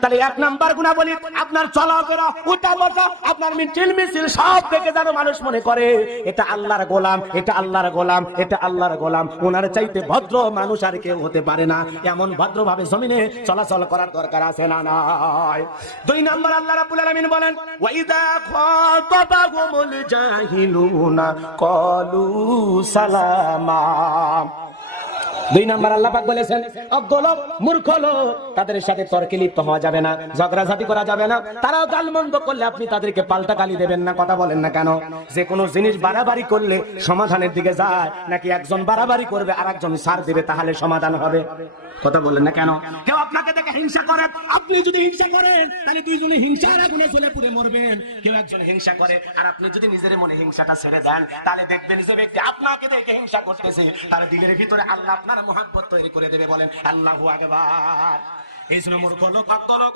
তাহলে এক নাম্বার গুণাবলী আপনার চলাফেরা, উঠা বসা, আপনার মিছিল মিছিল সব দেখে যেন মানুষ মনে করে এটা আল্লাহর গোলাম, এটা আল্লাহর গোলাম, এটা আল্লাহর গোলাম। ওনার চাইতে ভদ্র মানুষ আর কেউ হতে পারে না। এমন ভদ্রভাবে জমিনে চলাচল করার দরকার আছে না নাই? দুই নাম্বার আল্লাহ রাব্বুল আলামিন বলেন ওয়াইদা খাতাবাহুমুল জাহিলুনা ক্বালু সালামা। দুই নাম্বার আল্লাহ পাক বলেছেন অজ্ঞলোক, মূর্খ লোক, তাদের সাথে তর্কে লিপ্ত হওয়া যাবে না, ঝগড়াঝাটি করা যাবে না। তারাও গালমন্দ করলে আপনি তাদেরকে পাল্টা গালি দেবেন না। কথা বলেন না কেন? যে কোনো জিনিস বাড়াবাড়ি করলে সমাধানের দিকে যায় নাকি একজন বাড়াবাড়ি করবে আর একজন ছাড় দেবে তাহলে সমাধান হবে? কথা বলেন না কেন? কেউ আপনাকে দেখে হিংসা করে, আপনি যদি হিংসা করেন তাহলে দুইজনে হিংসার আগুনে জ্বলে পুড়ে মরবেন। কেউ একজন হিংসা করে আর আপনি যদি নিজের মনে হিংসাটা ছেড়ে দেন তাহলে দেখবেন যে ব্যক্তি আপনাকে দেখে হিংসা করতেছে তার দিলের ভিতরে আল্লাহ আপনার মুহাব্বত তৈরি করে দেবে। বলেন আল্লাহু আকবার। এই জন্য মূর্খ লোক, ভক্ত লোক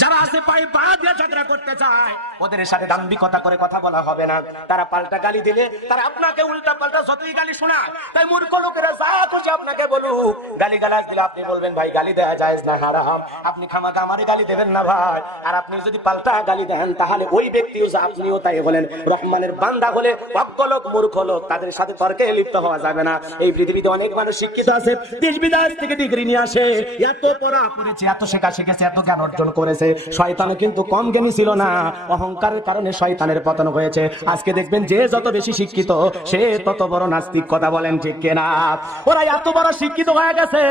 যারা আছে পায়ে পা দিয়ে ঝগড়া করতে চায় ওদের সাথে দাম্ভিকতা করে কথা বলা হবে না। তারা পাল্টা গালি দিলে তারা আপনাকে উল্টা পাল্টা যতই গালি শোনায়, তাই মূর্খ লোকেরা যা খুশি আপনাকে বলুক, গালি গালাজ দিলে আপনি বলবেন ভাই গালি দেওয়া জায়েজ না, হারাম, আপনি খামাখা আমারে গালি দেবেন না ভাই। আর আপনি যদি পাল্টা গালি দেন তাহলে ওই ব্যক্তিও যা আপনিও তাই হলেন রহমানের বান্দা হলে ভক্ত লোক, মূর্খ লোক, তাদের সাথে তর্কে লিপ্ত হওয়া যাবে না। এই পৃথিবীতে অনেক মানুষ শিক্ষিত আছে, দেশ বিদেশ থেকে ডিগ্রি নিয়ে আসে, এত পড়া পড়েছে, এত শেখা শিখেছে, এত জ্ঞান অর্জন করেছে। শয়তান কিন্তু কম জ্ঞানী ছিল না, অহংকারের কারণে শয়তানের পতন হয়েছে। আজকে দেখবেন যে যত বেশি শিক্ষিত সে তত বড় নাস্তিক। কথা বলেন ঠিক কিনা? ওরা এত বড় শিক্ষিত হয়ে গেছে,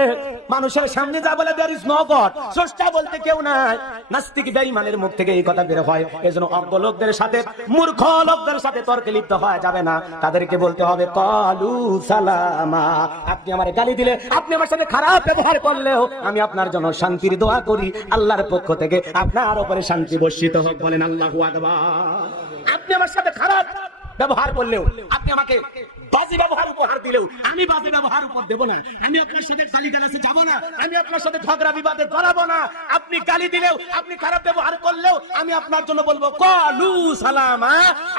মানুষের সামনে যা বলে দেয়ার ইজ নো গড, স্রষ্টা বলতে কেউ নাই। নাস্তিক বেঈমানের মুখ থেকে এই কথা বের হয়। এজন্য অজ্ঞ লোকদের সাথে, মূর্খ লোকদের সাথে তর্কে লিপ্ত হওয়া যাবে না। তাদেরকে বলতে হবে ক্বালু সালামা। আপনি আমারে গালি দিলে, আপনি আমার সাথে খারাপ ব্যবহার করলেও আমি আপনার জন্য শান্তির দোয়া করি, আল্লাহর পক্ষ থেকে আপনার উপরে শান্তি বর্ষিত হোক। বলেন আল্লাহু আকবার। আপনি আমার সাথে খারাপ ব্যবহার করলেও, আপনি আমাকে বাজে ব্যবহার উপহার দিলেও আমি বাজে ব্যবহার উপর দেব না। আমি আপনার সাথে গালিগালাজে যাব না, আমি আপনার সাথে ঝগড়া বিবাদে জড়াবো না। আপনি গালি দিলেও, আপনি খারাপ ব্যবহার করলেও আমি আপনার জন্য বলবো ক্বালু সালামা,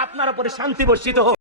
আপনার উপরে শান্তি বর্ষিত হোক।